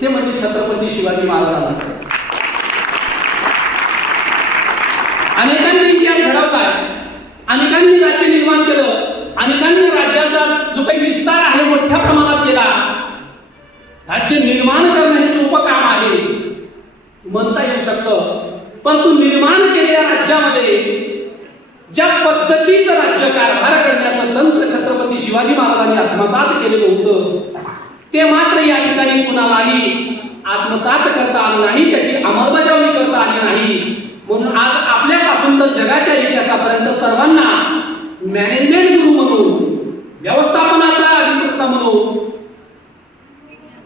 ते म्हणजे छत्रपती शिवाजी महाराजांचं. अनेकांनी इतिहास घडवलाय, अनेकांनी राज्य निर्माण केलं, अनेकांनी राज्याचा जो काही विस्तार आहे मोठ्या प्रमाणात केला. राज्य निर्माण करणं हे सोपं काम आहे म्हणता येऊ शकतं, परंतु निर्माण केलेल्या राज्यामध्ये ज्या पद्धतीचं राज्य कारभार करण्याचं तंत्र छत्रपती शिवाजी महाराजांनी आत्मसात केलेलं होतं ते मात्र या ठिकाणी कुणालाही आत्मसात करता आलं नाही, त्याची अंमलबजावणी करता आली नाही. म्हणून आज आपल्यापासून तर जगाच्या इतिहासापर्यंत सर्वांना मॅनेजमेंट गुरु म्हणून, व्यवस्थापनाचा अधिकृता म्हणून,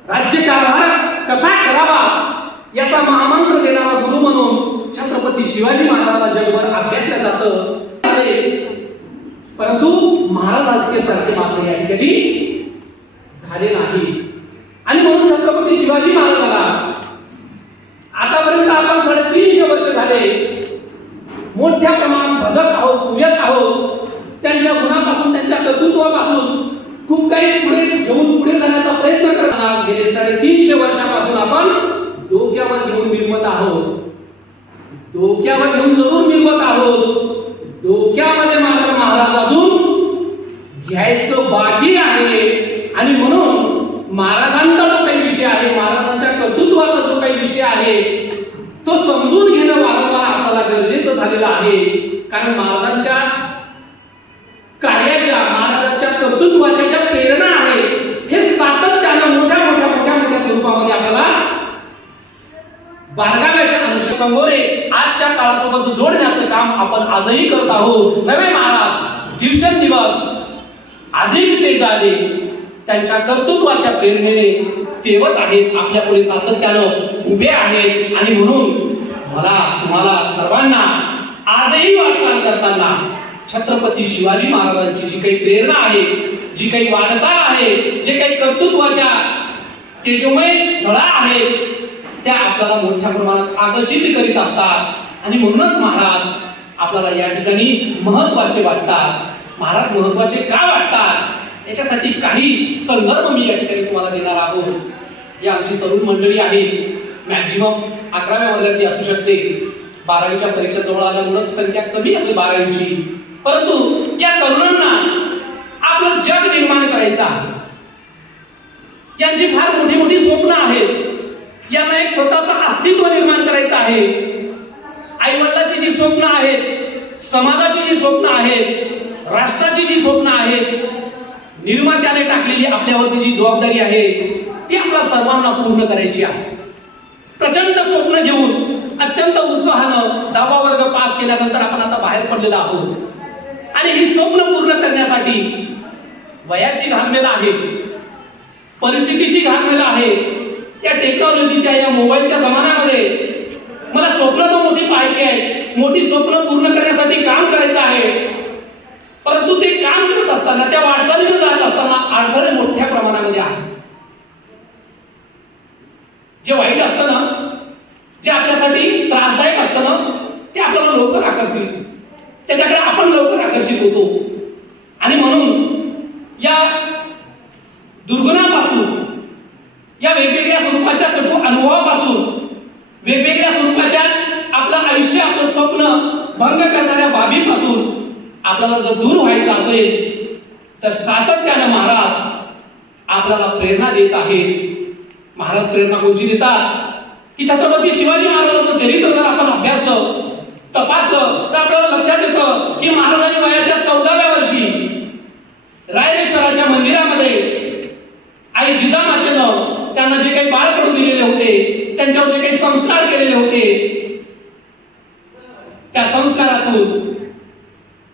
राज्य कारभार कसा करावा याचा महामंत्र देणारा गुरु म्हणून छत्रपती शिवाजी महाराजांना जगभर अभ्यासलं जातं. परंतु महाराज सारखे मात्र या ठिकाणी झाले नाही. आणि म्हणून छत्रपती शिवाजी महाराजांना आतापर्यंत आपण 350 वर्ष झाले मोठ्या प्रमाणात भजत आहोत, पूजत आहोत. त्यांच्या गुणापासून, त्यांच्या कर्तृत्वापासून खूप काही पुढे घेऊन पुढे जाण्याचा प्रयत्न करताना गेले 350 वर्षापासून आपण डोक्यावर घेऊन मिरवत आहोत. डोक्यावर घेऊन जरूर मिरवत आहोत, डोक्यामध्ये मात्र महाराज अजून घ्यायचं बाकी आहे. आणि म्हणून महाराजांचा जो काही विषय आहे, महाराजांच्या कर्तृत्वाचा जो काही विषय आहे तो समजून घेणं वारंवार आपल्याला गरजेचं झालेलं आहे. कारण महाराजांच्या कार्याच्या, महाराजांच्या कर्तृत्वाच्या ज्या प्रेरणा आहेत हे सातत्यानं मोठ्या मोठ्या मोठ्या मोठ्या स्वरूपामध्ये आपल्याला बारगाव्याच्या अनुषंगाने आजच्या काळासोबत जोडण्याचं काम आपण आजही करत आहोत. नवे महाराज दिवसेंदिवस अधिक तेजाने त्यांच्या कर्तृत्वाच्या प्रेरणेने तेवत आहेत, आपल्या पुढे सातत्यानं उभे आहेत. आणि म्हणून मला तुम्हाला सर्वांना आजही वाटचाल करताना छत्रपती शिवाजी महाराजांची जी काही प्रेरणा आहे, जी काही वाटचाल आहे, जे काही कर्तृत्वाच्या तेजोमय झळा आहेत त्या आपल्याला मोठ्या प्रमाणात आकर्षित करीत असतात. आणि म्हणूनच महाराज आपल्याला या ठिकाणी महत्वाचे वाटतात. महाराज महत्वाचे का वाटतात याच्यासाठी काही संदर्भ मी या ठिकाणी तुम्हाला देणार आहोत. ही आमची तरुण मंडळी आहे, मॅक्झिमम 11व्या वर्गातली असू शकते. 12वीच्या परीक्षा जवळ आल्यामुळे संख्या कमी असेल 12वीची. परंतु या तरुणांना आपलं जग निर्माण करायचं आहे. यांची फार मोठी मोठी स्वप्न आहेत. यांना एक स्वतःचं अस्तित्व निर्माण करायचं आहे. आई वडिलांची जी स्वप्न आहेत, समाजाची जी स्वप्न आहेत, राष्ट्राची जी स्वप्न आहेत, निर्मात्याने टाकलेली आपल्यावरची जी जबाबदारी आहे ती आपल्या सर्वांना पूर्ण करायची आहे. प्रचंड स्वप्न घेऊन अत्यंत उत्साहानं 10वा वर्ग पास केल्यानंतर आपण आता बाहेर पडलेलो आहोत. आणि ही स्वप्न पूर्ण करण्यासाठी वयाची घालमेल आहे, परिस्थितीची घालमेल आहे. या टेक्नॉलॉजीच्या, या मोबाईलच्या जमान्यामध्ये मला स्वप्न तर मोठी पाहायची आहेत, मोठी स्वप्न पूर्ण करण्यासाठी काम करायचं आहे. परंतु ते काम करत असताना, त्या वाटचालीने जात असताना अडथळे मोठ्या प्रमाणामध्ये आहेत. जे वाईट असतं ना, जे आपल्यासाठी त्रासदायक असतं ना, ते आपल्याला लवकर आकर्षित होतं, त्याच्याकडे आपण लवकर आकर्षित होतो. आणि म्हणून या दुर्गुणापासून, या वेगवेगळ्या स्वरूपाच्या कटू अनुभवापासून, वेगवेगळ्या स्वरूपाच्या आपलं आयुष्य, आपलं स्वप्न भंग करणाऱ्या बाबीपासून आपल्याला जर दूर व्हायचं असेल तर सातत्यानं महाराज आपल्याला प्रेरणा देत आहेत. महाराज प्रेरणा कोणची देतात की छत्रपती शिवाजी महाराजांचं चरित्र जर आपण अभ्यासलं, तपासलं तर आपल्याला लक्षात येतं की महाराजांनी वयाच्या 14व्या वर्षी रायरेश्वराच्या मंदिरामध्ये आई जिजामातेनं त्यांना जे काही बाळ पडू दिलेले होते, त्यांच्यावर जे काही संस्कार केलेले होते, त्या संस्कारातून,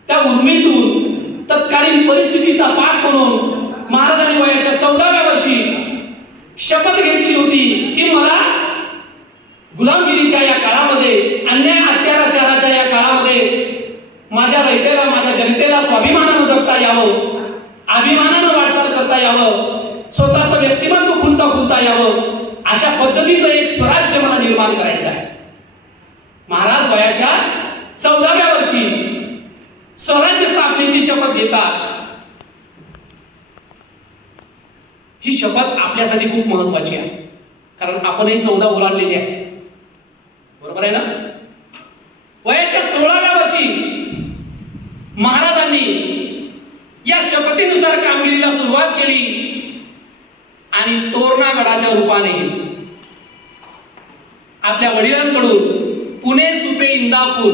त्या उर्मीतून तत्कालीन परिस्थितीचा पाठ म्हणून महाराजांनी वयाच्या 14व्या वर्षी शपथ घेतली होती की मला गुलामगिरीच्या या काळामध्ये, अन्याय अत्याचाराच्या या काळामध्ये माझ्या रयतेला, माझ्या जनतेला स्वाभिमानानं जगता यावं, अभिमानानं वाटचाल करता यावं, स्वतःचं व्यक्तिमत्व खुलता यावं, अशा पद्धतीचं एक स्वराज्य मला निर्माण करायचं आहे. महाराज वयाच्या 14व्या वर्षी स्वराज्य स्थापनेची शपथ घेतात. ही शपथ आपल्यासाठी खूप महत्वाची आहे. कारण आपणही 14 ओलांडलेली आहे, बरोबर आहे ना? वयाच्या 16व्या वर्षी महाराजांनी या शपथेनुसार कामगिरीला सुरुवात केली आणि तोरणागडाच्या रूपाने आपल्या वडिलांकडून पुणे, सुपे, इंदापूर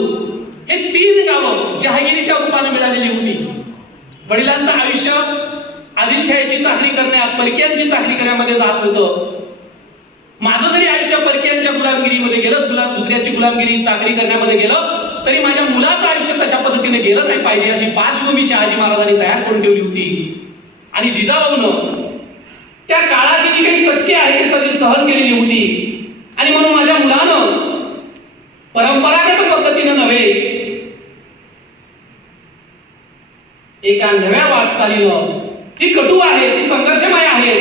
हे 3 गावं जहागिरीच्या रूपाने मिळालेली होती. वडिलांचं आयुष्य आदिलशाहीची चाकरी करण्यात, परकीयांची चाकरी करण्यामध्ये जात होतं. माझं जरी आयुष्य परकीयांच्या गुलामगिरीमध्ये गेलं, दुसऱ्याची गुलामगिरी चाकरी करण्यामध्ये गेलं, तरी माझ्या मुलाचं आयुष्य तशा पद्धतीने गेलं नाही पाहिजे अशी पार्श्वभूमी शहाजी महाराजांनी तयार करून ठेवली होती. आणि जिजाबाऊनं त्या काळाची जी काही चटके आहे ती सगळी सहन केलेली होती. आणि म्हणून माझ्या मुलानं परंपरागत पद्धतीने नव्हे, एका नव्या वाटचालीनं, ती कटू आहे, ती संघर्षमय आहे,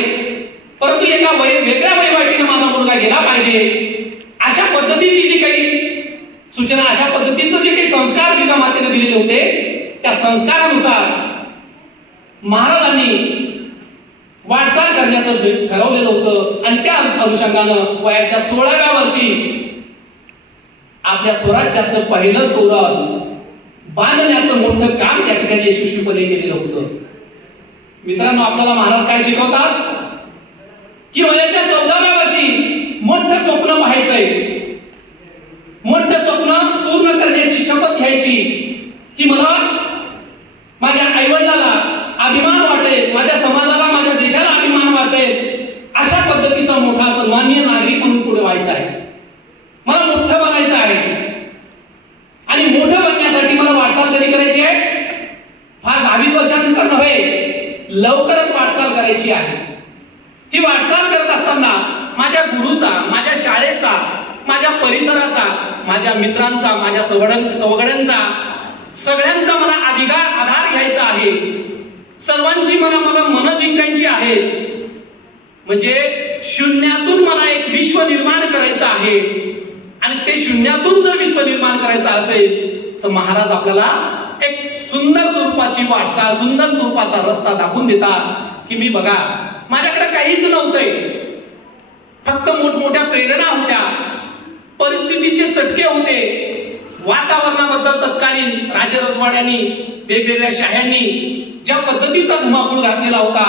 परंतु एका वेगळ्या वैवाटीने माझा मुलगा गेला पाहिजे अशा पद्धतीची जी काही सूचना, अशा पद्धतीचं जे काही संस्कार जिजा मातेने दिलेले होते, त्या संस्कारानुसार महाराजांनी वाटचाल करण्याचं ठरवलेलं होतं. आणि त्या अनुषंगानं वयाच्या 16व्या वर्षी आपल्या स्वराज्याचं पहिलं तोरण बांधण्याचं मोठं काम त्या ठिकाणी यशस्वीपणे केलेलं होतं. मित्रांनो, आपल्याला महाराज काय शिकवतात की वयाच्या 14व्या वर्षी मोठं स्वप्न पाहायचंय, मोठं स्वप्न पूर्ण करण्याची शपथ घ्यायची की मला माझ्या आईवडिलाला अभिमान वाटेल, माझ्या समाजाला, माझ्या देशाला अभिमान वाटेल अशा पद्धतीचा मोठा सन्माननीय नागरिक म्हणून पुढे व्हायचा आहे. मला मोठं बनायचं आहे. आणि मोठं बनण्यासाठी मला वाटचाल कधी करायची आहे? फार 22 वर्षानंतर नव्हे, लवकरच वाटचाल करायची आहे. ही वाटचाल करत असताना माझ्या गुरुचा, माझ्या शाळेचा, माझ्या परिसराचा, माझ्या मित्रांचा, माझ्या सवगड्यांचा, सगळ्यांचा मला आधार घ्यायचा आहे. सर्वांची मला मन जिंकायची आहे. म्हणजे शून्यातून मला एक विश्व निर्माण करायचं आहे. आणि ते शून्यातून जर विश्व निर्माण करायचं असेल तर महाराज आपल्याला एक सुंदर स्वरूपाची वाटचाल, सुंदर स्वरूपाचा रस्ता दाखवून देतात की मी बघा, माझ्याकडे काहीच नव्हतंय, फक्त मोठमोठ्या प्रेरणा होत्या, परिस्थितीचे चटके होते, वातावरणाबद्दल तत्कालीन राजरजवाड्यांनी, वेगवेगळ्या शाह्यांनी ज्या पद्धतीचा धुमाकूळ घातलेला होता,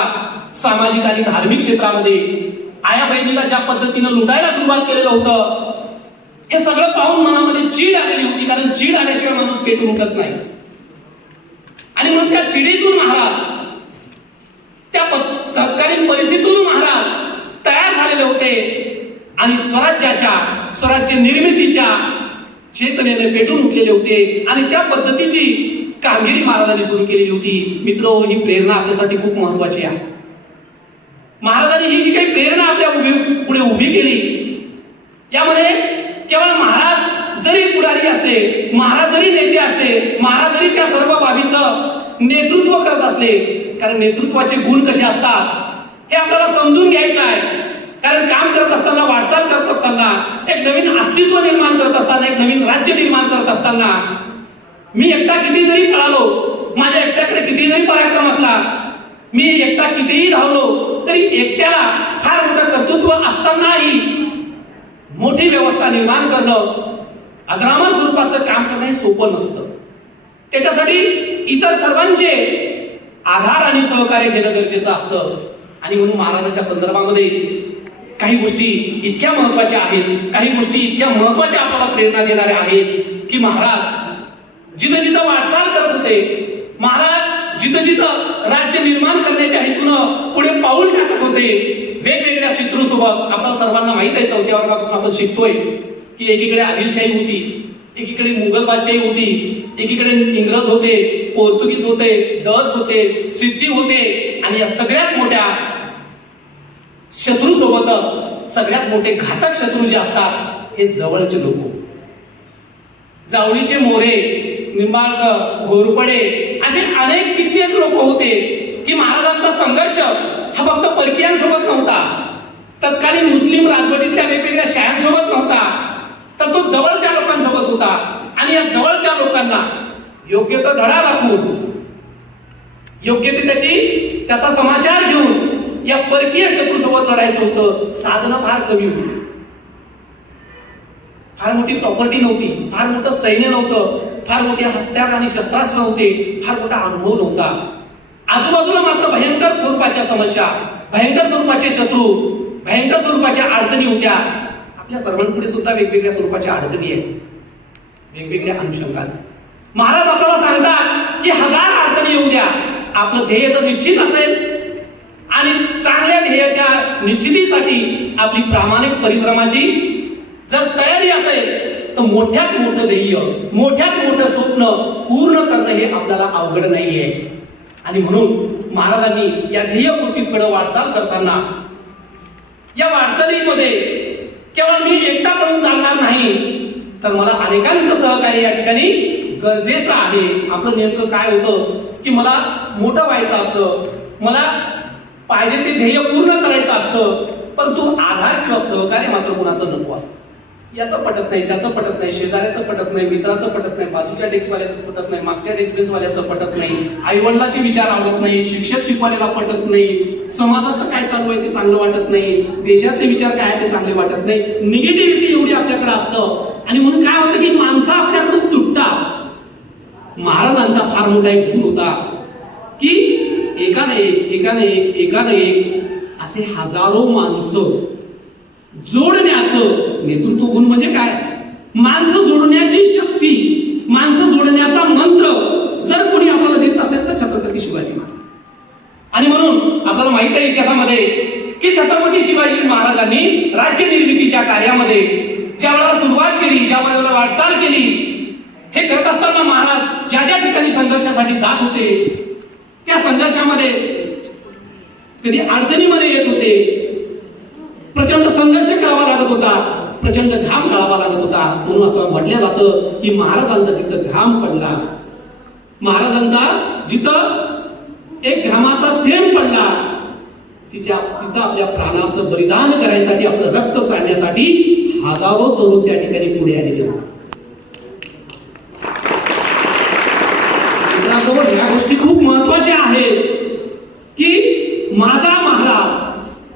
सामाजिक आणि धार्मिक क्षेत्रामध्ये आया बहिणीला ज्या पद्धतीनं लुटायला सुरुवात केलेलं होतं, हे सगळं पाहून मनामध्ये चीड आलेली होती. कारण चीड आल्याशिवाय माणूस पेटून उठत नाही. आणि म्हणून त्या चिडीतून महाराज, त्या तत्कालीन परिस्थितीतून महाराज तयार झालेले होते आणि स्वराज्य निर्मितीच्या चेतनेने पेटून उठलेले होते. आणि त्या पद्धतीची कामगिरी महाराजांनी सुरू केलेली होती. मित्र, ही प्रेरणा आपल्यासाठी खूप महत्वाची आहे. महाराजांनी ही जी काही प्रेरणा आपल्या पुढे उभी केली, यामध्ये केवळ महाराज जरी पुढारी असले, महाराज जरी नेते असले, महाराज जरी त्या सर्व बाबीचं नेतृत्व करत असले, कारण नेतृत्वाचे गुण कसे असतात हे आपल्याला समजून घ्यायचं आहे. कारण काम करत असताना, वाटचाल करत असताना, एक नवीन अस्तित्व निर्माण करत असताना, एक नवीन राज्य निर्माण करत असताना, मी एकटा किती जरी पळालो, माझ्या एकट्याकडे किती जरी पराक्रम असला, मी एकटा कितीही धावलो, तरी एकट्याला फार मोठं कर्तृत्व असतानाही मोठी व्यवस्था निर्माण करणं, अजरामर स्वरूपाचं काम करणं हे सोपं नसतं. त्याच्यासाठी इतर सर्वांचे आधार आणि सहकार्य घेणं गरजेचं असतं. आणि म्हणून महाराजांच्या संदर्भामध्ये काही गोष्टी इतक्या महत्वाच्या आहेत, काही गोष्टी इतक्या महत्वाच्या आपल्याला प्रेरणा देणाऱ्या आहेत की महाराज जिथं जिथं वाटचाल करत होते, महाराज जिथं जिथं राज्य निर्माण करण्याच्या हेतूनं पुढे पाऊल टाकत होते, वेगवेगळ्या शत्रूसोबत. आपल्याला सर्वांना माहित आहे, 4थ्या वर्गापासून आपण शिकतोय की एकीकडे आदिलशाही होती, एकीकडे मुघल बादशाही होती, एकीकडे इंग्रज होते, पोर्तुगीज होते, डच होते, सिद्धी होते. आणि या सगळ्यात मोठ्या शत्रू सोबतच सगळ्यात मोठे घातक शत्रू जे असतात हे जवळचे लोक, जावळीचे मोरे, निंबाळकर, घोरपडे असे अनेक कित्येक लोक होते की महाराजांचा संघर्ष हा फक्त परकीयांसोबत नव्हता, तत्कालीन मुस्लिम राजवटीतल्या वेगवेगळ्या शाळांसोबत नव्हता, तर तो जवळच्या लोकांसोबत होता. आणि या जवळच्या लोकांना योग्य तो धडा दाखवून, योग्य ते त्याचा समाचार घेऊन या परकीय शत्रूसोबत लढायचं होतं, साधनं फार कमी होती, फार मोठी प्रॉपर्टी नव्हती, फार मोठं सैन्य नव्हतं, फार मोठे हत्यार आणि शस्त्रास्त्र नव्हते, फार मोठा अनुभव नव्हता. आजूबाजूला मात्र भयंकर स्वरूपाच्या समस्या, भयंकर स्वरूपाचे शत्रू, भयंकर स्वरूपाच्या अडचणी होत्या. आपल्या सर्वांपुढे सुद्धा वेगवेगळ्या स्वरूपाच्या अडचणी आहेत, वेगवेगळ्या अनुषंगाने. महाराज आपल्याला सांगतात की हजार अडचणी येऊ द्या, आपलं ध्येय जर निश्चित असेल आणि चांगल्या ध्येयाच्या निश्चितीसाठी आपली प्रामाणिक परिश्रमाची जर तयारी असेल तर मोठ्यात मोठं ध्येय, मोठ्यात मोठं स्वप्न पूर्ण करणं हे आपल्याला अवघड नाहीये. आणि म्हणून महाराजांनी या ध्येयपूर्तीकडे वाटचाल करताना या वाटचालीमध्ये केवळ मी एकटा पडून चालणार नाही, तर मला अनेकांचं सहकार्य या ठिकाणी गरजेचं आहे. आपलं नेमकं काय होतं की मला मोठं व्हायचं असतं, मला पाहिजे ते ध्येय पूर्ण करायचं असतं, परंतु आधार किंवा सहकार्य मात्र कोणाचं नको असतं. याचं पटत नाही, त्याचं पटत नाही, शेजाऱ्याचं पटत नाही, मित्राचं पटत नाही, बाजूच्या डेस्कवाल्याचं पटत नाही, मागच्या डेस्कबेंचवाल्याचं पटत नाही, आईवडिलाचे विचार आवडत नाही, शिक्षक शिकवायला पटत नाही, समाजाचं काय चालू आहे ते चांगलं वाटत नाही, देशातले विचार काय ते चांगले वाटत नाही. निगेटिव्हिटी एवढी आपल्याकडे असतं आणि म्हणून काय होतं की माणसं आपल्याकडून तुटतात. महाराजांचा फार मोठा एक गुण होता की एकाने एक असे हजारो माणसं जोडण्याचं नेतृत्व गुण म्हणजे काय, माणसं जोडण्याची शक्ती, माणसं जोडण्याचा मंत्र जर कोणी आपल्याला देत असेल तर छत्रपती शिवाजी महाराज. आणि म्हणून आपल्याला माहित आहे इतिहासामध्ये की छत्रपती शिवाजी महाराजांनी राज्य निर्मितीच्या कार्यामध्ये ज्या वेळेला सुरुवात केली, ज्या वेळेला वाटचाल केली, हे करत असताना महाराज ज्या ज्या ठिकाणी संघर्षासाठी जात होते त्या संघर्षामध्ये कधी अडचणीमध्ये येत होते, प्रचंड संघर्ष करावा लागत होता, प्रचंड घाम गळावा लागत होता. म्हणून असं म्हटलं जातं की महाराजांचा जिथं घाम पडला, महाराजांचा जिथं एक घामाचा थेंब पडला, तिथं आपल्या प्राणाचं बलिदान करायसाठी, आपलं रक्त सांडण्यासाठी हजारो तरुण त्या ठिकाणी पुढे आलेले होते. या गोष्टी खूप महत्वाच्या आहेत की माझा महाराज,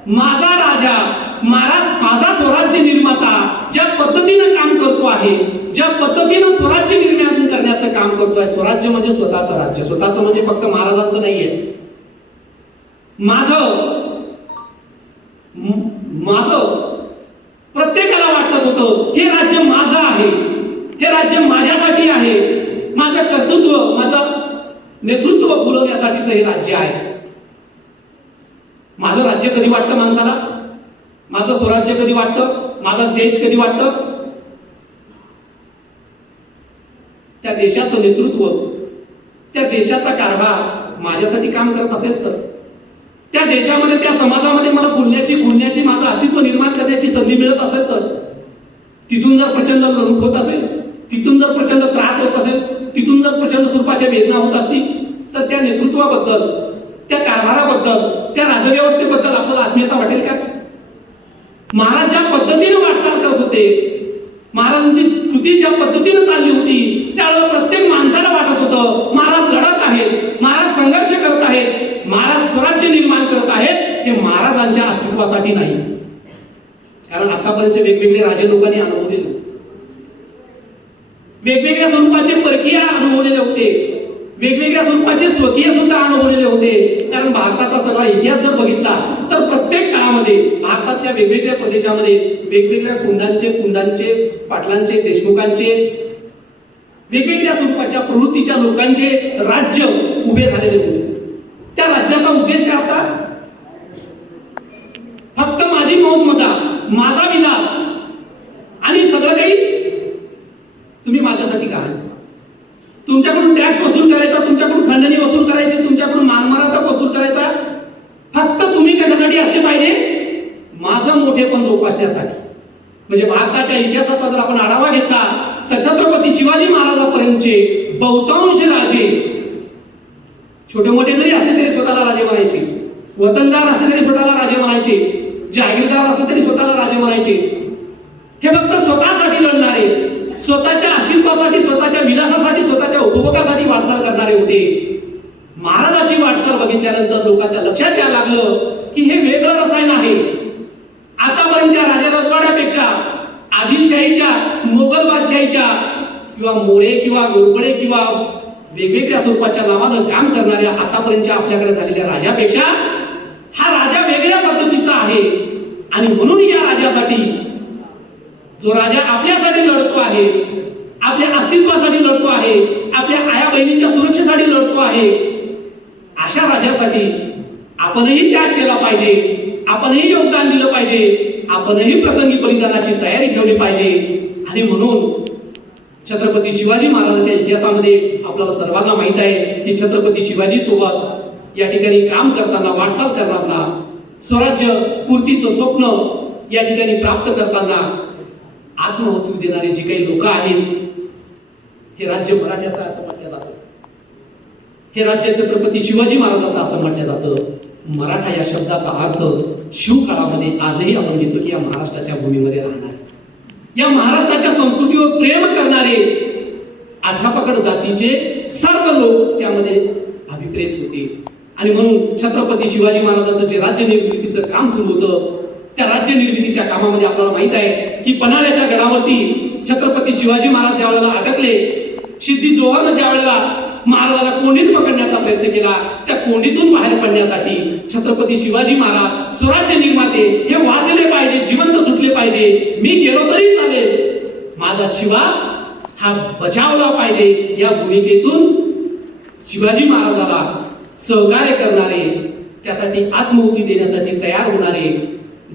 माझा राजा, माझा स्वराज्य निर्माता ज्या पद्धतीनं काम करतो आहे, ज्या पद्धतीनं स्वराज्य निर्माण करण्याचं काम करतोय, स्वराज्य म्हणजे स्वतःचं राज्य, स्वतःचं म्हणजे फक्त महाराजांचं नाहीये, माझं प्रत्येकाला वाटत होतं हे राज्य माझं आहे, हे राज्य माझ्यासाठी आहे, माझं कर्तृत्व, माझं नेतृत्व फुलवण्यासाठीच हे राज्य आहे. माझं राज्य कधी वाटतं माणसाला, माझं स्वराज्य कधी वाटतं, माझा देश कधी वाटतं, त्या देशाचं नेतृत्व, त्या देशाचा कारभार माझ्यासाठी काम करत असेल तर, त्या देशामध्ये, त्या समाजामध्ये मला बोलण्याची माझं अस्तित्व निर्माण करण्याची संधी मिळत असेल तर, तिथून जर प्रचंड लढूक होत असेल, तिथून जर प्रचंड त्रास होत असेल, तिथून जर प्रचंड स्वरूपाच्या वेदना होत असतील, तर त्या नेतृत्वाबद्दल, त्या कारभाराबद्दल, त्या राजव्यवस्थेबद्दल आपल्याला आत्मीयता वाटेल का? महाराज ज्या पद्धतीने वाटचाल करत होते, महाराजांची कृती ज्या पद्धतीने चालली होती, त्यावेळेला प्रत्येक माणसाला वाटत होतं महाराज लढत आहेत, महाराज संघर्ष करत आहेत, महाराज स्वराज्य निर्माण करत आहेत, हे महाराजांच्या अस्तित्वासाठी नाही. कारण आतापर्यंत वेगवेगळे राजे लोकांनी अनुभवलेले, वेगवेगळ्या स्वरूपाचे परकीय अनुभवलेले होते, वेगवेगळ्या स्वरूपाचे स्वकीय सुद्धा अनुभवलेले होते. कारण भारताचा सगळा इतिहास जर बघितला तर प्रत्येक काळामध्ये भारतातल्या वेगवेगळ्या प्रदेशामध्ये वेगवेगळ्या कुंडांचे, पाटलांचे, देशमुखांचे, वेगवेगळ्या स्वरूपाच्या प्रवृत्तीच्या लोकांचे राज्य उभे झालेले होते. त्या राज्याचा उद्देश काय होता? फक्त माझी मौज मजा, माझा विलास आणि सगळं काही तुम्ही माझ्यासाठी काय, तुमच्याकडून टॅक्स वसूल करायचा, तुमच्याकडून खंडणी वसूल करायची, तुमच्याकडून मानमराठा वसूल करायचा, फक्त तुम्ही कशासाठी असले पाहिजे? माझं मोठेपण जोपासण्यासाठी. म्हणजे भारताच्या इतिहासाचा जर आपण आढावा घेतला तर छत्रपती शिवाजी महाराजांपर्यंतचे बहुतांश राजे छोटे मोठे जरी असले तरी स्वतःला राजे म्हणायचे, वतनदार असले तरी स्वतःला राजे म्हणायचे, जहागीरदार असले तरी स्वतःला राजे म्हणायचे. हे फक्त स्वतःसाठी लढणारे, स्वतःच्या अस्तित्वासाठी, स्वतःच्या विलासासाठी, स्वतःच्या उपभोगासाठी वाटचाल करणारे होते. महाराजांची वाटचाल बघितल्यानंतर लोकांच्या लक्षात यायला लागलं की हे वेगळं रसायन आहे. आतापर्यंत त्या राजा रजवाड्यापेक्षा आदिलशाहीच्या, मोगल बादशाहीच्या किंवा मोरे किंवा घोरपडे किंवा वेगवेगळ्या स्वरूपाच्या नावानं काम करणाऱ्या आतापर्यंतच्या आपल्याकडे झालेल्या राजापेक्षा हा राजा वेगळ्या पद्धतीचा आहे. आणि म्हणून या राजासाठी, जो राजा आपल्यासाठी लढतो आहे, आपल्या अस्तित्वासाठी लढतो आहे, आपल्या आया बहिणीच्या सुरक्षेसाठी लढतो आहे, अशा राजासाठी आपणही त्याग केला पाहिजे, आपणही योगदान दिलं पाहिजे, आपणही प्रसंगी बलिदानाची तयारी ठेवली पाहिजे. आणि म्हणून छत्रपती शिवाजी महाराजांच्या इतिहासामध्ये आपल्याला सर्वांना माहित आहे की छत्रपती शिवाजी सोबत या ठिकाणी काम करताना, वाटचाल करताना, स्वराज्य पूर्तीचं स्वप्न या ठिकाणी प्राप्त करताना आत्महत्यू देणारे जे काही लोक आहेत, हे राज्य मराठ्याचं असं म्हटलं जातं, हे राज्य छत्रपती शिवाजी महाराजांचं असं म्हटलं जातं. मराठा या शब्दाचा अर्थ शिवकाळामध्ये आजही आपण घेतो की या महाराष्ट्राच्या भूमीमध्ये राहणारे, या महाराष्ट्राच्या संस्कृतीवर प्रेम करणारे 18 पगड जातीचे सर्व लोक त्यामध्ये अभिप्रेत होते. आणि म्हणून छत्रपती शिवाजी महाराजांचं जे राज्य निर्मितीचं काम सुरू होतं, त्या राज्य निर्मितीच्या कामामध्ये आपल्याला माहित आहे की पन्हाळ्याच्या गडावरती छत्रपती शिवाजी महाराज ज्या वेळेला अटकले, सिद्धी जोहरनं ज्या वेळेला महाराजाला कोंडीत पकडण्याचा प्रयत्न केला, त्या कोंडीतून बाहेर पडण्यासाठी छत्रपती शिवाजी महाराज स्वराज्य निर्माते हे वाचले पाहिजे, जिवंत सुटले पाहिजे, मी गेलो तरी चालेल, माझा शिवा हा बचावला पाहिजे, या भूमिकेतून शिवाजी महाराजाला सहकार्य करणारे, त्यासाठी आत्महुती देण्यासाठी तयार होणारे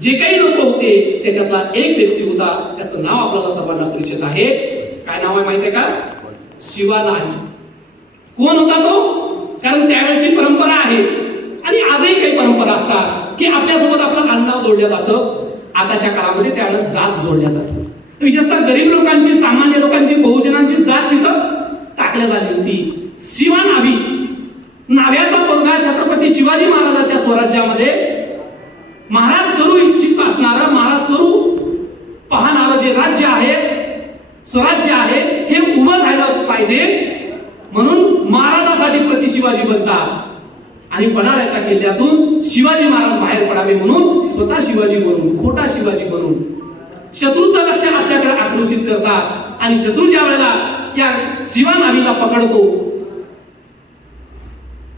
जे काही लोक होते, त्याच्यातला एक व्यक्ती होता, त्याचं नाव आपल्याला सर्वांना परिचित आहे. काय नाव आहे माहिती आहे का? शिवा नाही. कोण होता तो? कारण त्यावेळची परंपरा आहे आणि आजही काही परंपरा असतात की आपल्यासोबत आपलं आडनाव जोडलं जातं. आताच्या काळामध्ये त्यावेळेला जात जोडल्या जातात. विशेषतः गरीब लोकांची, सामान्य लोकांची, बहुजनांची जात तिथं टाकल्या झाली होती. शिवा नावी, नाव्याचा पोरगा छत्रपती शिवाजी महाराजांच्या स्वराज्यामध्ये महाराज करू इच्छित असणारा, महाराज करू पाहणारं जे राज्य आहे, स्वराज्य आहे, हे उभं झालं पाहिजे. म्हणून महाराजासाठी प्रति शिवाजी बनतात आणि पन्हाळ्याच्या किल्ल्यातून शिवाजी महाराज बाहेर पडावे म्हणून स्वतः शिवाजी बनून, खोटा शिवाजी बनून शत्रूचं लक्ष आपल्याकडे आकर्षित करतात. आणि शत्रू ज्या वेळेला या शिवा नावीला पकडतो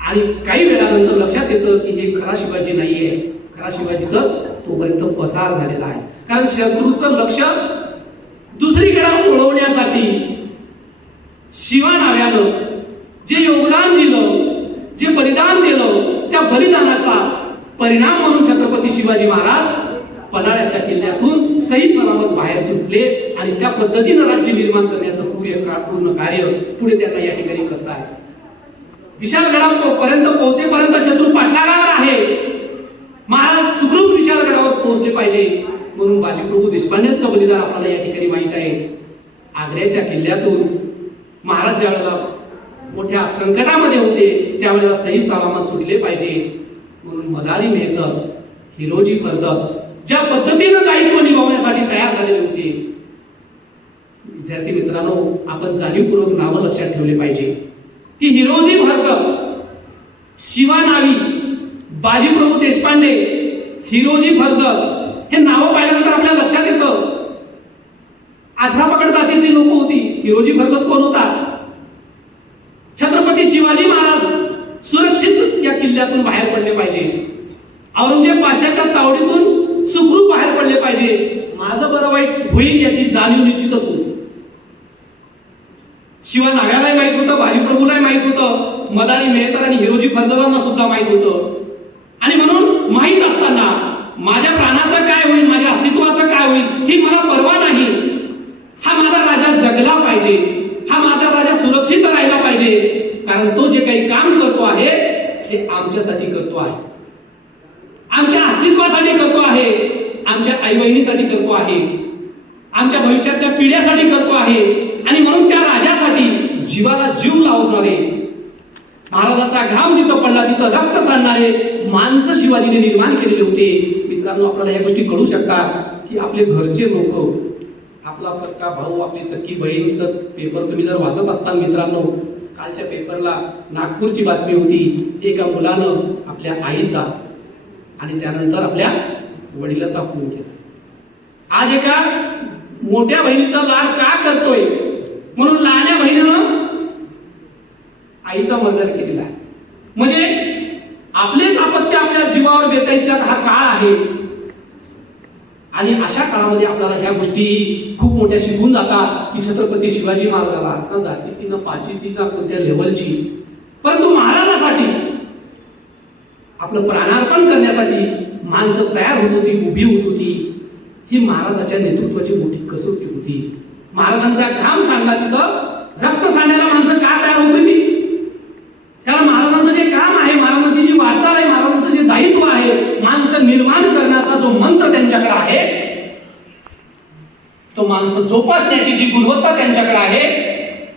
आणि काही वेळानंतर लक्षात येतं की हे खरा शिवाजी नाहीये, खरा शिवाजी तर तोपर्यंत पसार झालेला आहे. कारण शत्रूचं लक्ष दुसरीकडे वळवण्यासाठी शिवा नाव्यानं जे योगदान दिलं, जे बलिदान दिलं, त्या बलिदानाचा परिणाम म्हणून छत्रपती शिवाजी महाराज पन्हाळ्याच्या किल्ल्यातून सही सलामत बाहेर सुटले आणि त्या पद्धतीनं राज्य निर्माण करण्याचं पूर्ण कार्य पुढे त्यांना या ठिकाणी करतात. विशाळगडापर्यंत पोहोचेपर्यंत शत्रू पाठलागावर आहे. महाराज सुखरूप विशाळगडावर पोहोचले पाहिजे म्हणून बाजीप्रभू देशपांडेंचं बलिदान आपल्याला या ठिकाणी माहित आहे. आग्र्याच्या किल्ल्यातून महाराज ज्या वेळेला मोठ्या संकटामध्ये होते त्यावेळेला सही सलामत सुटले पाहिजे म्हणून मदारी मेहतर, हिरोजी फर्दत ज्या पद्धतीनं दायित्व निभावण्यासाठी तयार झालेले होते. विद्यार्थी मित्रांनो, आपण जाणीवपूर्वक नावं लक्षात ठेवले पाहिजे की हिरोजी फर्दत, शिवा नावी, बाजीप्रभू देशपांडे, हिरोजी फर्जत हे नावं पाहिल्यानंतर आपल्या लक्षात येतं 18 पगड जातीची लोक होती. हिरोजी फर्जत कोण होता? छत्रपती शिवाजी महाराज सुरक्षित या किल्ल्यातून बाहेर पडले पाहिजे, औरंगजेब बादशाच्या तावडीतून सुखरूप बाहेर पडले पाहिजे, माझं बरं वाईट होईल याची जाणीव निश्चितच होती. शिवा नाव्यालाही माहित होतं, बाजीप्रभूलाही माहित होतं, मदारी मेहतर आणि हिरोजी फर्जतांना सुद्धा माहित होतं. आणि म्हणून माहित असताना माझ्या प्राणाचं काय होईल, माझ्या अस्तित्वाचं काय होईल ही मला पर्वा नाही. हा माझा राजा जगला पाहिजे, हा माझा राजा सुरक्षित राहिला पाहिजे, कारण तो जे काही काम करतो आहे ते आमच्यासाठी करतो आहे, आमच्या अस्तित्वासाठी करतो आहे, आमच्या आई बहिणीसाठी करतो आहे, आमच्या भविष्यातल्या पिढ्यासाठी करतो आहे. आणि म्हणून त्या राजासाठी जीवाला जीव लावणारे, महाराजाचा घाम जिथं पडला तिथं रक्त सांडणारे माणसं शिवाजीने निर्माण केलेले होते. मित्रांनो, आपल्याला या गोष्टी कळू शकतात की आपले घरचे लोक, आपला सक्का भाऊ, आपली सख्खी बहीणचं पेपर तुम्ही जर वाचत असताल मित्रांनो, कालच्या पेपरला नागपूरची बातमी होती. एका मुलानं आपल्या आणि त्यानंतर आपल्या वडिलाचा खून केला. आज एका मोठ्या बहिणीचा लाड का करतोय म्हणून लहान्या बहिणीनं आईचा मर्डर केलेला आहे. म्हणजे आपलेच अपत्य आपल्या जीवावर बेतायचा हा काळ आहे. आणि अशा काळामध्ये आपल्याला ह्या गोष्टी खूप मोठ्या शिकून जातात की छत्रपती शिवाजी महाराजाला ना जातीची ना पाचीची ना कोणत्या लेवलची, परंतु महाराजासाठी आपलं प्राणार्पण करण्यासाठी माणसं तयार होत होती, उभी होत होती. ही महाराजाच्या नेतृत्वाची मोठी कसोटी होती. महाराजांचा घाम सांडला तिथं रक्त सांडायला माणसं का तयार होत होती? कारण महाराजांचं जे काम आहे, महाराजांची जी वाटचाल आहे, महाराजांचं जे दायित्व आहे, माणसं निर्माण करण्याचा जो मंत्र त्यांच्याकडे आहे, तो माणसं जोपासण्याची जी गुणवत्ता त्यांच्याकडे आहे,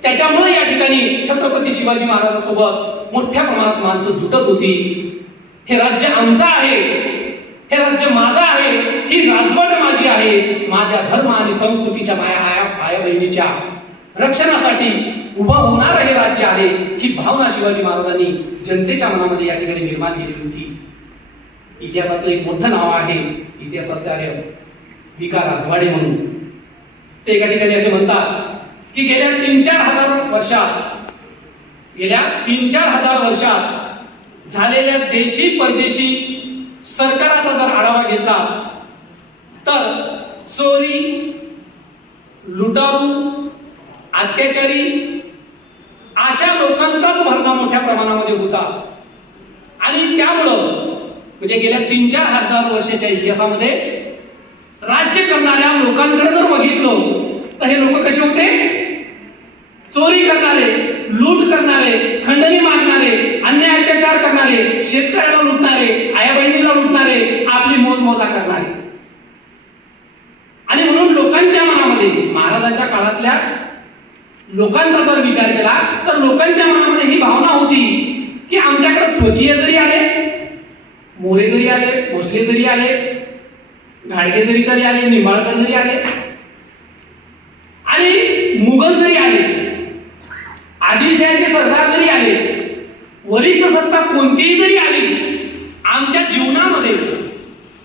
त्याच्यामुळे या ठिकाणी छत्रपती शिवाजी महाराजांसोबत मोठ्या प्रमाणात माणसं जुटत होती. हे राज्य आमचं आहे, हे राज्य माझं आहे, ही राजवट माझी आहे, माझ्या धर्म आणि संस्कृतीच्या आया बहिणीच्या रक्षणासाठी उभं होणारं हे राज्य आहे, ही भावना शिवाजी महाराजांनी जनतेच्या मनामध्ये या ठिकाणी निर्माण केली होती. इतिहासाचं एक मोठं नाव आहे इतिहासाचार्य विका राजवाडे म्हणून. ते एका ठिकाणी असे म्हणतात की गेल्या 3-4 हजार वर्षात झालेल्या देशी परदेशी सरकाराचा जर आढावा घेतला तर चोरी, लुटारू, अत्याचारी अशा लोकांचाच भरणा मोठ्या प्रमाणामध्ये होता. आणि त्यामुळं म्हणजे गेल्या 3-4 हजार वर्षाच्या इतिहासामध्ये राज्य करणाऱ्या लोकांकडे जर बघितलं तर हे लोक कसे होते? चोरी करणारे, लूट करणारे, खंडणी मागणारे, अन्याय अत्याचार करणारे, शेतकऱ्याला लुटणारे, आया बहिणीला लुटणारे, आपली मोजमोजा करणारे. आणि म्हणून लोकांच्या मनामध्ये महाराजांच्या काळातल्या लोकांचा जर विचार केला तर लोकांच्या मनामध्ये ही भावना होती की आमच्याकडे स्वकीय जरी आले, मोरे जरी आले, भोसले जरी आले, घाडगे जरी आले, निंबाळकर जरी आले आणि मुघल जरी आले, आदिलशाहीचे सरदार जरी आले, वरिष्ठ सत्ता कोणतीही जरी आली, आमच्या जीवनामध्ये,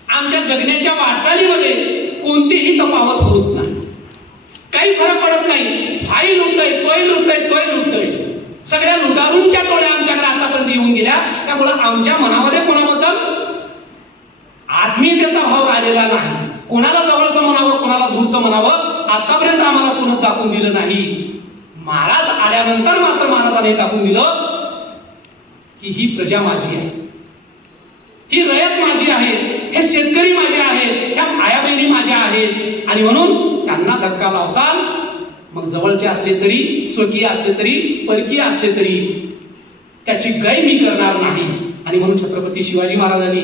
आमच्या जगण्याच्या वाटचालीमध्ये कोणतीही तफावत होत नाही. काही फरक पडत नाही. हाही लुटतोय, तोही लुटतोय, तोही लुटतोय. सगळ्या लुटारूंच्या टोळ्या आमच्याकडे आतापर्यंत येऊन गेल्या. त्यामुळे आमच्या मनामध्ये कोणाबद्दल आत्मीयतेचा भाव राहिलेला नाही. कोणाला जवळचं म्हणावं, कोणाला दूरचं म्हणावं, आतापर्यंत आम्हाला कोणच दाखवून दिलं नाही. महाराज आल्यानंतर मात्र महाराजांनी दाखवून दिलं की ही प्रजा माझी आहे, ही रयत माझी आहे, हे शेतकरी माझे आहेत, ह्या आया बहिणी माझ्या आहेत. आणि म्हणून त्यांना धक्का लावसाल मग जवळचे असले तरी, स्वकीय असले तरी, परकीय असले तरी त्याची गय मी करणार नाही. आणि म्हणून छत्रपती शिवाजी महाराजांनी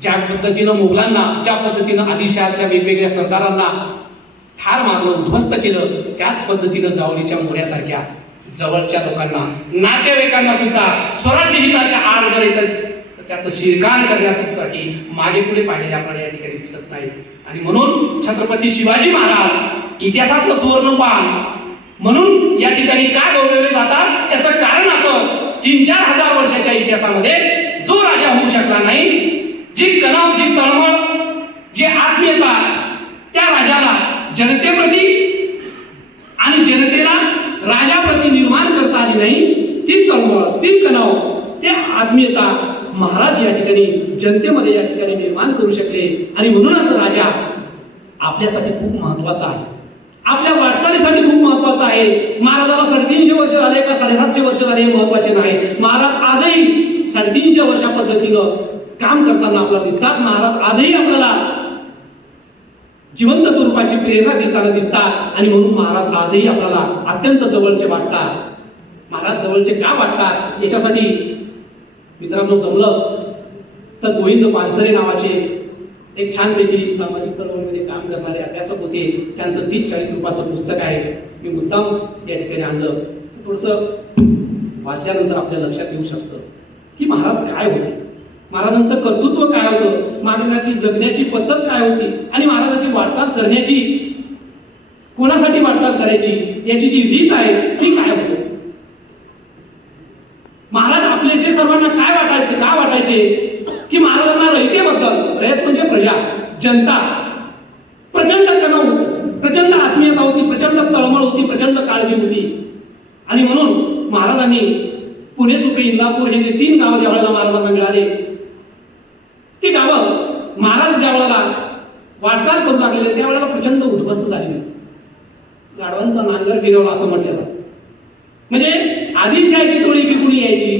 ज्या पद्धतीनं मुघलांना, ज्या पद्धतीनं आदिलशहातल्या वेगवेगळ्या सरदारांना ठार मारलं, उद्ध्वस्त केलं, त्याच पद्धतीनं जावळीच्या मोऱ्यासारख्या जवळच्या लोकांना, नातेवाईकांना सुद्धा स्वराज्य हिताच्या आड जर येतच त्याचं शिरकाण करण्यासाठी मागे पुढे पाहिलेले आपल्याला या ठिकाणी दिसत नाही. आणि म्हणून छत्रपती शिवाजी महाराज इतिहासातलं सुवर्णपान म्हणून या ठिकाणी का गौरवले जातात? याचं कारण असं, 3-4 हजार वर्षाच्या इतिहासामध्ये जो राजा होऊ शकला नाही, जी कणाव, जी तळमळ, जी आत्मीयता त्या राजाला जनतेप्रती आणि जनतेला राजाप्रती निर्माण करता आली नाही, ती तळमळ, ती कणाव, त्या आत्मीयता महाराज या ठिकाणी जनतेमध्ये या ठिकाणी निर्माण करू शकले. आणि म्हणूनच राजा आपल्यासाठी खूप महत्वाचा आहे, आपल्या वाटचालीसाठी खूप महत्वाचा आहे. महाराजाला 350 वर्ष झाले का 750 वर्ष झाले हे महत्वाचे नाही. महाराज आजही 350 वर्षा पद्धतीनं काम करताना आपल्याला दिसतात. महाराज आजही आपल्याला जिवंत स्वरूपाची प्रेरणा देताना दिसतात. आणि म्हणून महाराज आजही आपल्याला अत्यंत जवळचे वाटतात. महाराज जवळचे का वाटतात याच्यासाठी मित्रांनो जमलंच तर गोविंद पानसरे नावाचे एक छानपैकी सामाजिक चळवळीमध्ये काम करणारे अभ्यासक होते. त्यांचं 30-40 रुपयाचं पुस्तक आहे. मी मुद्दाम या ठिकाणी आणलं. थोडंसं वाचल्यानंतर आपल्या लक्षात येऊ शकतं की महाराज काय होते, महाराजांचं कर्तृत्व काय होतं, महाराजांची जगण्याची पद्धत काय होती आणि महाराजांची वाटचाल करण्याची, कोणासाठी वाटचाल करायची याची जी रीत आहे ती काय होती. महाराज आपल्याशी सर्वांना काय वाटायचे, का वाटायचे की महाराजांना रयते रयत म्हणजे प्रजा, जनता. प्रचंड तणाव होता, प्रचंड आत्मीयता होती, प्रचंड तळमळ होती, प्रचंड काळजी होती. आणि म्हणून महाराजांनी पुणे, सुपे, इंदापूर हे जे 3 गावं ज्या वेळेला महाराजांना मिळाले, ती गावं महाराज ज्या वेळेला वाटचाल करू लागलेले त्यावेळेला प्रचंड उद्ध्वस्त झालेली. गाढवांचा नांगर फिरवला असं म्हटलं जातं. म्हणजे आदिलशाहीची टोळी एकीकडून यायची,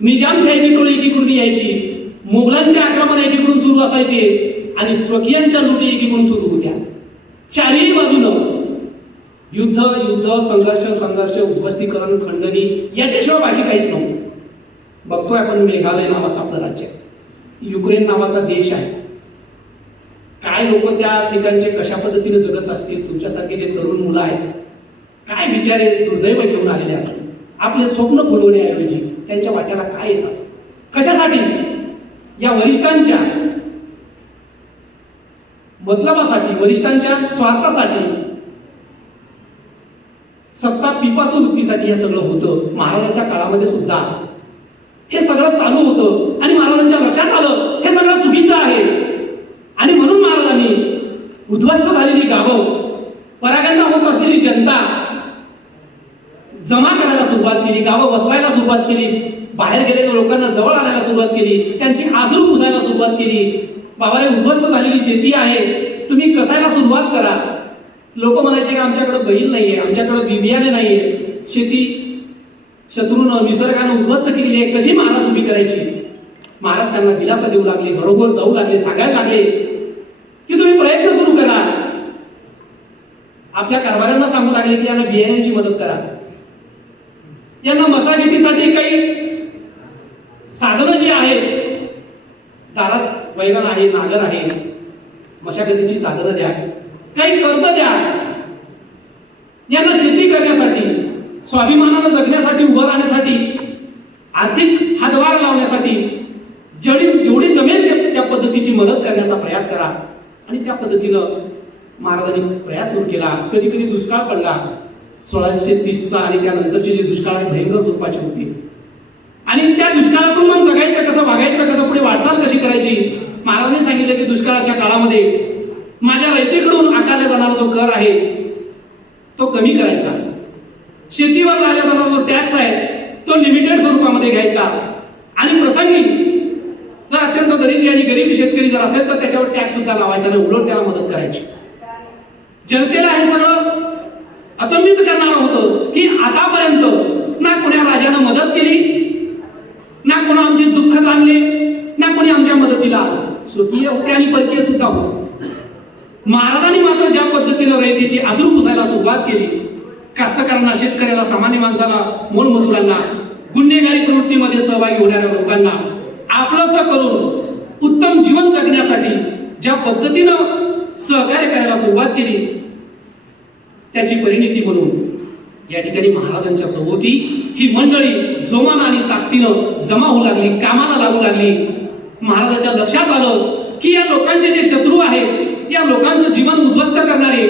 निजामशाहीची टोळी एकीकडून यायची, मोगलांचे आक्रमण एकीकडून सुरू असायचे आणि स्वकीयांच्या लुटी एकीकडून सुरू होत्या. चारही बाजूनं युद्ध युद्ध संघर्ष संघर्ष, उद्ध्वस्तीकरण, खंडणी, याच्याशिवाय बाकी काहीच नव्हतं. बघतोय आपण मेघालय नावाचं आपलं राज्य आहे, युक्रेन नावाचा देश आहे. काय लोक त्या ठिकाणचे कशा पद्धतीने जगत असतील, तुमच्यासारखे जे तरुण मुलं आहेत काय बिचारे दुर्दैव घेऊन आलेले असतील. आपले स्वप्न फुलवण्याऐवजी त्यांच्या वाट्याला काय येत असेल, कशासाठी? या वरिष्ठांच्या मतलबासाठी, वरिष्ठांच्या स्वार्थासाठी, सत्ता पिपासू वृत्तीसाठी हे सगळं होतं. महाराजांच्या काळामध्ये सुद्धा हे सगळं चालू होतं आणि महाराजांच्या लक्षात आलं हे सगळं चुकीचं आहे. आणि म्हणून महाराजांनी उद्ध्वस्त झालेली गावं, परागंदा होत असलेली जनता जमा करायला सुरुवात केली, गावं बसवायला सुरुवात केली, बाहेर गेलेल्या लोकांना जवळ आणायला सुरुवात केली, त्यांची आसरू पुसायला सुरुवात केली. बाबारे, उद्ध्वस्त झालेली शेती आहे, तुम्ही कसायला सुरुवात करा. लोक म्हणायचे की आमच्याकडे बैल नाहीये, आमच्याकडे बियाणे नाहीये, शेती शत्रूनं निसर्गानं उद्ध्वस्त केलेली आहे, कशी महाराज उभी करायची? महाराज त्यांना दिलासा देऊ लागले, बरोबर जाऊ लागले, सांगायला लागले की तुम्ही प्रयत्न सुरू करा. आपल्या कारभाऱ्यांना सांगू लागले की यांना बियाण्यांची मदत करा, यांना मशागतीसाठी काही साधनं जी आहेत, दारात वैरण आहे, नागर आहे, मशागतीची साधनं द्या, काही कर्ज द्या, यांना शेती करण्यासाठी, स्वाभिमानानं जगण्यासाठी, उभं राहण्यासाठी, आर्थिक हातभार लावण्यासाठी जेवढी जमेल त्या पद्धतीची मदत करण्याचा प्रयास करा. आणि त्या पद्धतीनं महाराजांनी प्रयास सुरू केला. कधी कधी दुष्काळ पडला 1630चा आणि त्यानंतरचे जे दुष्काळ भयंकर स्वरूपाचे होते. आणि त्या दुष्काळातून मग जगायचं कसं, वागायचं कसं, पुढे वाटचाल कशी करायची? महाराजांनी सांगितलं की दुष्काळाच्या काळामध्ये माझ्या रयतेकडून आकारला जाणारा जो कर आहे तो कमी करायचा, शेतीवर लावला जाणारा जो टॅक्स आहे तो लिमिटेड स्वरूपामध्ये घ्यायचा, आणि प्रसंगी जर अत्यंत दरिद्री आणि गरीब शेतकरी जर असेल तर त्याच्यावर टॅक्स सुद्धा लावायचा नाही, उलट त्याला मदत करायची. जनतेला हे सगळं अचंबित करणारं होतं की आतापर्यंत ना कोण्या राजानं मदत केली, ना कोणा आमचे दुःख जाणले, ना कोणी आमच्या मदतीला आलं. स्वकीय होते आणि परकीय सुद्धा होते. महाराजांनी मात्र ज्या पद्धतीनं रयतेची आसरू पुसायला सुरुवात केली, कास्तकारांना, शेतकऱ्याला, सामान्य माणसाला, मोलमजुरांना, गुन्हेगारी प्रवृत्तीमध्ये सहभागी होणाऱ्या लोकांना आपलंसं करून उत्तम जीवन जगण्यासाठी ज्या पद्धतीनं सहकार्य करायला सुरुवात केली, त्याची परिणिती म्हणून या ठिकाणी महाराजांच्या सभोवती ही मंडळी जोमानं आणि ताकदीनं जमा होऊ लागली, कामाला लागू लागली. महाराजांच्या लक्षात आलं की या लोकांचे जे शत्रू आहेत, या लोकांचं जीवन उद्ध्वस्त करणारे,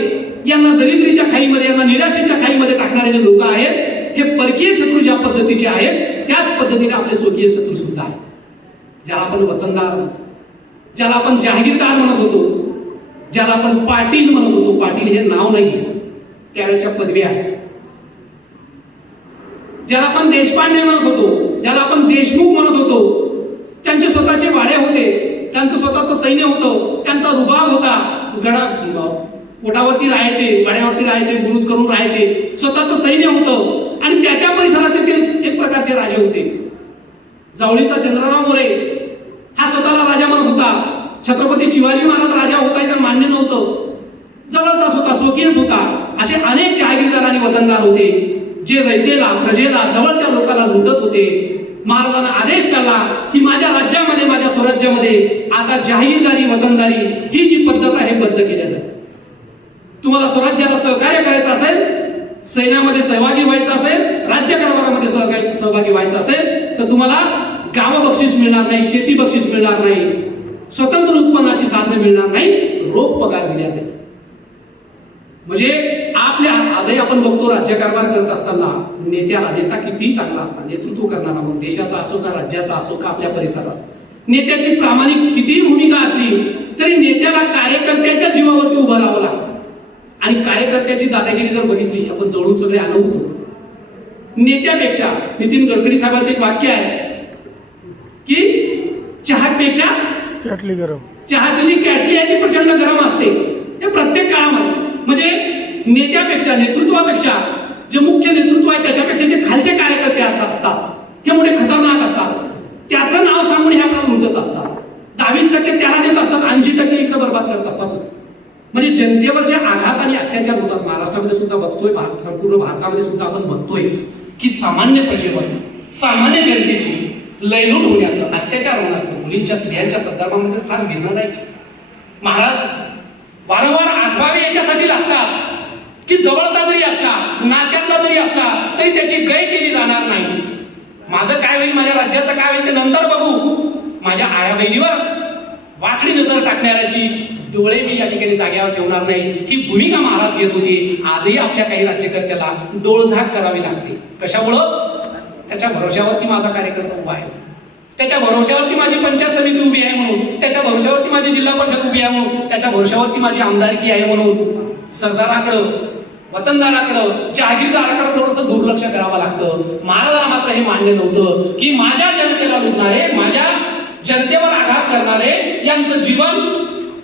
यांना दरिद्रीच्या खाईमध्ये, यांना निराशेच्या खाईमध्ये टाकणारे जे लोक आहेत, हे परकीय शत्रू ज्या पद्धतीचे आहेत त्याच पद्धतीने आपले स्वकीय शत्रू सुद्धा आहेत. ज्याला आपण वतनदार, ज्याला आपण जहागीरदार म्हणत होतो, ज्याला आपण पाटील म्हणत होतो, पाटील हे नाव नाही, त्यावेळेच्या पदव्या, ज्याला आपण देशपांडे म्हणत होतो, ज्याला आपण देशमुख म्हणत होतो, त्यांचे स्वतःचे वाडे होते, त्यांचं स्वतःचं सैन्य होतं, त्यांचा रुबाब होता, ओटावरती राहायचे, वाड्यावरती राहायचे, बुरुज करून राहायचे, स्वतःचं सैन्य होतं आणि त्या परिसरात ते एक प्रकारचे राजे होते. जावळीचा चंद्रराव मोरे हा स्वतःला राजा म्हणत होता. छत्रपती शिवाजी महाराज राजा होता हे तर मान्य नव्हतं, जवळचाच होता, स्वकीयच होता. असे अनेक जहागीरदार आणि वतनदार होते जे रयतेला, प्रजेला, जवळच्या लोकांना लुटत होते. महाराजांना आदेश काढला की माझ्या राज्यामध्ये, माझ्या स्वराज्यामध्ये आता जहागीरदारी, वतनदारी ही जी पद्धत आहे बंद केल्या जाईल. तुम्हाला स्वराज्याला सहकार्य करायचं असेल, सैन्यामध्ये सहभागी व्हायचं असेल, राज्य कारभारामध्ये सहभागी व्हायचं असेल तर तुम्हाला गाव बक्षीस मिळणार नाही, शेती बक्षीस मिळणार नाही, स्वतंत्र उत्पन्नाची साधने मिळणार नाही, रोख पगार दिला जाईल. म्हणजे आपल्या आजही आपण बघतो राज्यकारभार करत असताना नेत्याला, नेता किती चांगला असणार, नेतृत्व करणारा, मग देशाचा असो का, राज्याचा असो का, आपल्या परिसरात, नेत्याची प्रामाणिक कितीही भूमिका असली तरी नेत्याला कार्यकर्त्याच्या जीवावरती उभं राहावं लागतं. आणि कार्यकर्त्याची दादागिरी जर बघितली, आपण जवळून सगळे आलो होतो, नेत्यापेक्षा नितीन गडकरी साहेबांचे एक वाक्य आहे की चहापेक्षा कॅटली गरम. चहाची जी कॅटली आहे ती प्रचंड गरम असते. हे प्रत्येक काळामध्ये म्हणजे नेत्यापेक्षा, नेतृत्वापेक्षा जे मुख्य नेतृत्व आहे त्याच्यापेक्षा जे खालचे कार्यकर्ते असतात हे मोठे खतरनाक असतात. त्याचं नाव सांगून हे आपल्याला लुटत असतात. 22% त्याला देत असतात, 80% इकडे बरबाद करत असतात. म्हणजे जनतेवर जे आघात आणि अत्याचार होतात महाराष्ट्रामध्ये सुद्धा बघतोय, संपूर्ण भारतामध्ये सुद्धा आपण बघतोय की सामान्य प्रजेवर, सामान्य जनतेची लयलूट होण्याचं, अत्याचार होण्याचं, मुलींच्या स्त्रियांच्या संदर्भामध्ये फार भिन्न नाही. महाराज वारंवार आठवावे याच्यासाठी लागतात की जवळचा जरी असला, नात्यातला जरी असला तरी त्याची गय केली जाणार नाही. माझं काय होईल, माझ्या राज्याचं काय होईल ते नंतर बघू. माझ्या आया बहिणीवर वाकडी नजर टाकणाऱ्याची डोळे मी या ठिकाणी जाग्यावर ठेवणार नाही, ही भूमिका महाराज घेत होते. आजही आपल्या काही राज्यकर्त्याला डोळझाक करावी लागते. कशामुळं? त्याच्या भरोश्यावरती माझा कार्यकर्ता उभा आहे, त्याच्या भरोश्यावरती माझी पंचायत समिती उभी आहे म्हणून, त्याच्या भरोश्यावरती माझी जिल्हा परिषद उभी आहे म्हणून, त्याच्या भरोश्यावरती माझी आमदारकी आहे म्हणून सरदाराकडं, वतनदाराकडं, जहागीरदाराकडं थोडंसं दुर्लक्ष करावं लागतं. महाराजांना मात्र हे मान्य नव्हतं की माझ्या जनतेला लुटणारे, माझ्या जनतेवर आघात करणारे, यांचं जीवन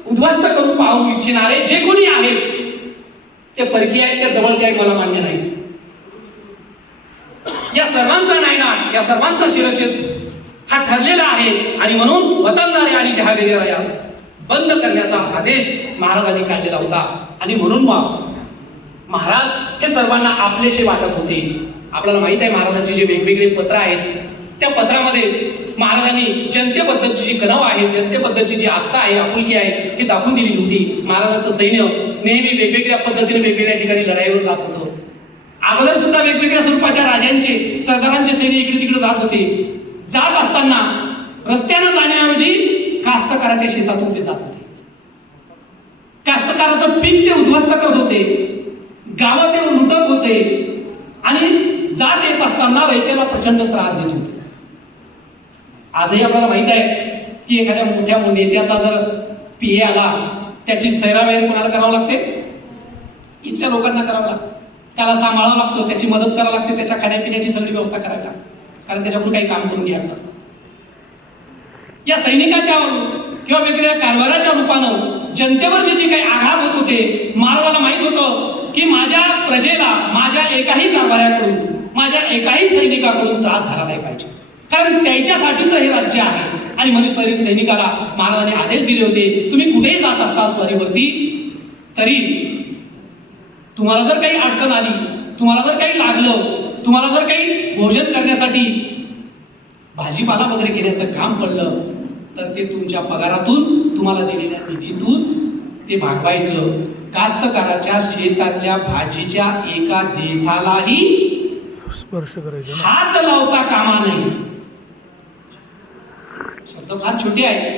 उद्ध्वस्त करून पाहू इच्छिणारे जे कोणी आहेत ते परकीय आहेत, ते जवळचे आहेत, मला मान्य नाही. या सर्वांचा नायनाट, या सर्वांचा शिरच्छेद हा ठरलेला आहे. आणि म्हणून वतनदारी आणि जहागीरदारी बंद करण्याचा आदेश महाराजांनी काढलेला होता. आणि म्हणून मग महाराज हे सर्वांना आपलेशे वाटत होते. आपल्याला माहित आहे महाराजांची जे वेगवेगळे पत्र आहेत त्या पत्रामध्ये महाराजांनी जनतेबद्दलची जी कणव आहे, जनतेबद्दलची जी आस्था आहे, आपुलकी आहे, ही दाखवून दिलेली होती. महाराजांचं सैन्य नेहमी वेगवेगळ्या पद्धतीने वेगवेगळ्या ठिकाणी लढाईवर जात होतं. अगोदर सुद्धा वेगवेगळ्या स्वरूपाच्या राजांचे, सरदारांचे सैन्य इकडे तिकडे जात होते. जात असताना रस्त्यानं जाण्याऐवजी कास्तकाराच्या शेतातून ते जात होते. कास्तकाराचं पीक ते उद्ध्वस्त करत होते, गावं ते लुटत होते आणि जात येत असताना रयतेला प्रचंड त्रास देत होते. आजही आपल्याला माहित आहे की एखाद्या मोठ्या नेत्याचा जर पीए आला, त्याची सैरावैर कोणाला करावं लागते? इथल्या लोकांना करावं लागतं. त्याला सांभाळावं लागतं, त्याची मदत करावी लागते, त्याच्या खाण्यापिण्याची सगळी व्यवस्था करावी लागते, कारण त्याच्याकडून काही काम करून घ्यायचं असतं. या सैनिकाच्या किंवा वेगवेगळ्या कारभाराच्या रूपानं जनतेवरचे जे काही आघात होत होते, महाराजांना माहित होतं की माझ्या प्रजेला माझ्या एकाही कारभाराकडून, माझ्या एकाही सैनिकाकडून त्रास झाला नाही पाहिजे, कारण त्याच्यासाठीच हे राज्य आहे. आणि म्हणून सैनिकाला महाराजांनी आदेश दिले होते, तुम्ही कुठेही जात असता स्वारीवरती, तरी तुम्हाला जर काही अडचण आली, तुम्हाला जर काही लागलं, तुम्हाला जर काही भोजन करण्यासाठी भाजीपाला वगैरे घेण्याचं काम पडलं, तर ते तुमच्या पगारातून, तुम्हाला दिलेल्या निधीतून ते भागवायचं. कास्तकाराच्या शेतातल्या भाजीच्या एका देठालाही स्पर्श करायचा, हात लावता कामा नये. शब्द फार छोटे आहे,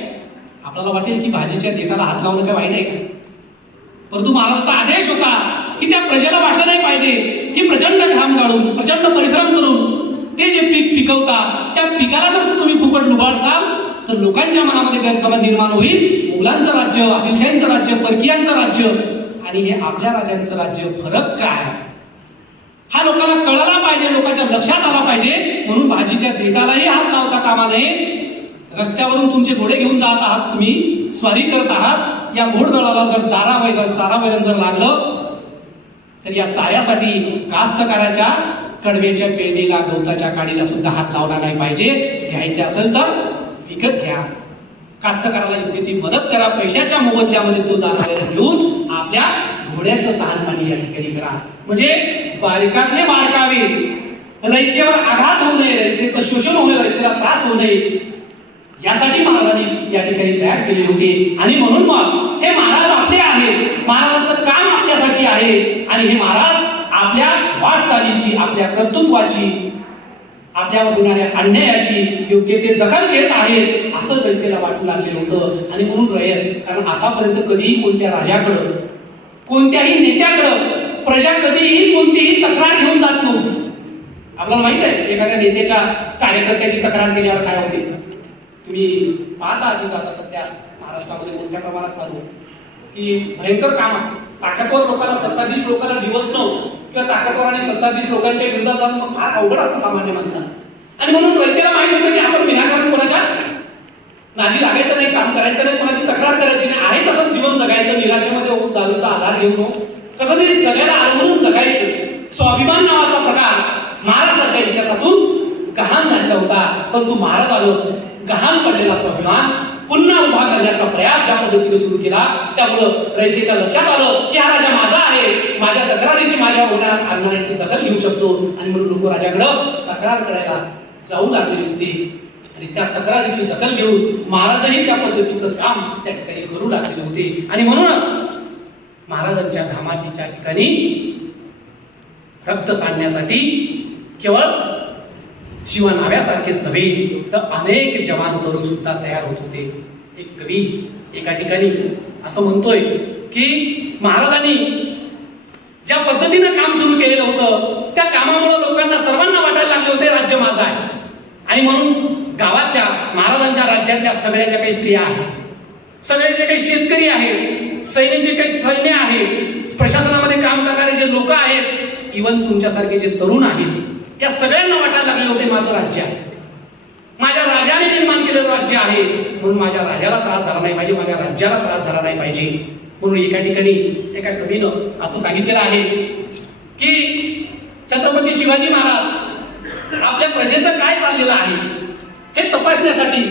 आपल्याला वाटेल की भाजीच्या देठाला हात लावणं काय वाईट आहे का? परंतु महाराजांचा आदेश होता की त्या प्रजेला वाटलं नाही पाहिजे की प्रचंड घाम गाळून, प्रचंड परिश्रम करून ते जे पीक पिकवतात, त्या पिकाला जर तुम्ही फुकट लुबाडसाल तर लोकांच्या मनामध्ये गैरसमज निर्माण होईल. मुघलांचं राज्य, आदिलशाहींचं राज्य, परकीयांचं राज्य आणि हे आपल्या राजांचं राज्य, फरक काय हा लोकांना कळला पाहिजे, लोकांच्या लक्षात आला पाहिजे. म्हणून भाजीच्या देठालाही हात लावता कामा नये. रस्त्यावरून तुमचे घोडे घेऊन जात आहात, तुम्ही स्वारी करत आहात, या घोडदळाला जर चारा वैरण जर लागलं तर या चाऱ्यासाठी कास्तकाराच्या कडव्याच्या पेंडीला, गवताच्या काडीला सुद्धा हात लावला नाही पाहिजे. घ्यायचे असेल तर विकत घ्या, कास्तकाराला योग्य ती मदत करा, पैशाच्या मोबदल्यामध्ये तो दाना घेऊन आपल्या घोड्याचं तहानपाणी या ठिकाणी करा. म्हणजे बारकातले बारकावे, रयतेवर आघात होऊ नये, रयतेचं शोषण होऊ नये, रयतेला त्रास होऊ नये, यासाठी महाराजांनी या ठिकाणी तयार केले होते. आणि म्हणून मग हे महाराज आपले आहेत, महाराजांचं काम आपल्यासाठी आहे. आणि हे महाराज आपल्या वाटचालीची, आपल्या कर्तृत्वाची, आपल्यावर होणाऱ्या अन्यायाची योग्य ते दखल घेत आहेत असं रयतेला वाटू लागलेलं होतं. आणि म्हणून रयत, कारण आतापर्यंत कधीही कोणत्या राजाकडं, कोणत्याही नेत्याकडं प्रजा कधीही कोणतीही तक्रार घेऊन जात नव्हती. आपल्याला माहित आहे एखाद्या नेत्याच्या कार्यकर्त्याची तक्रार केल्यावर काय होते, तुम्ही पाहता अधिक आता सध्या महाराष्ट्रामध्ये मोठ्या प्रमाणात चालू आहे की भयंकर काम असतं. ताकदवर लोकांना, सत्ताधीश लोकांना डिवसणं किंवा ताकदवर आणि सत्ताधीश लोकांच्या विरोधात जाणं मग फार अवघड असतं सामान्य माणसाला. आणि म्हणून रयतेला माहित होतं की आपण विनाकारण कोणाच्या नादी लागायचं नाही, काम करायचं नाही, कोणाची तक्रार करायची नाही, आहे तसंच जीवन जगायचं, निराशेमध्ये होऊन दारूचा आधार घेऊन कसं तरी जगायला अवलंबून जगायचं. स्वाभिमान नावाचा प्रकार महाराष्ट्राच्या इतिहासातून गहाण झालेला होता. परंतु महाराजानं गहाण पडलेला स्वाभिमान पुन्हा उभा करण्याचा प्रयास ज्या पद्धतीने सुरू केला, त्यामुळं रयतेच्या लक्षात आलं की हा राजा माझा आहे, माझ्या तक्रारीची, माझ्या होण्यात आणणाऱ्याची दखल घेऊ शकतो. आणि म्हणून लोक राजाकडं तक्रार करायला जाऊ लागले होते. आणि त्या तक्रारीची दखल घेऊन महाराजही त्या पद्धतीचं काम त्या ठिकाणी करू लागलेले होते. आणि म्हणूनच महाराजांच्या धामाटीच्या ठिकाणी रक्त सांडण्यासाठी केवळ शिवनाव्यासारखेच नव्हे तर अनेक जवान तरुण सुद्धा तयार होत होते. एक कवी एका ठिकाणी असं म्हणतोय की महाराजांनी ज्या पद्धतीनं काम सुरू केलेलं होतं त्या कामामुळे लोकांना सर्वांना वाटायला लागले होते राज्य माझं आहे. आणि म्हणून गावातल्या, महाराजांच्या राज्यातल्या सगळ्या ज्या काही स्त्रिया आहेत, सगळे जे काही शेतकरी आहेत, सैन्य जे काही सैन्य आहे, प्रशासनामध्ये काम करणारे जे लोक आहेत, इव्हन तुमच्यासारखे जे तरुण आहेत, या सगळ्यांना वाटायला लागले होते माझं राज्य आहे, माझ्या राजाने निर्माण केलेलं राज्य आहे, म्हणून माझ्या राजाला त्रास झाला नाही पाहिजे, माझ्या राज्याला त्रास झाला नाही पाहिजे. म्हणून एका ठिकाणी एका कवीनं असं सांगितलेलं आहे की छत्रपती शिवाजी महाराज आपल्या प्रजेचं काय चाललेलं आहे हे तपासण्यासाठी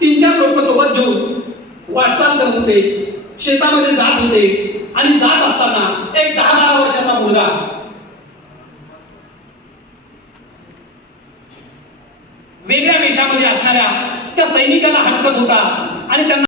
3-4 लोक सोबत घेऊन वाटचाल करत होते, शेतामध्ये जात होते. आणि जात असताना एक 10-12 वर्षाचा मुलगा वेगळ्या वेशामध्ये असणाऱ्या त्या सैनिकाला हटकत होता आणि त्यांना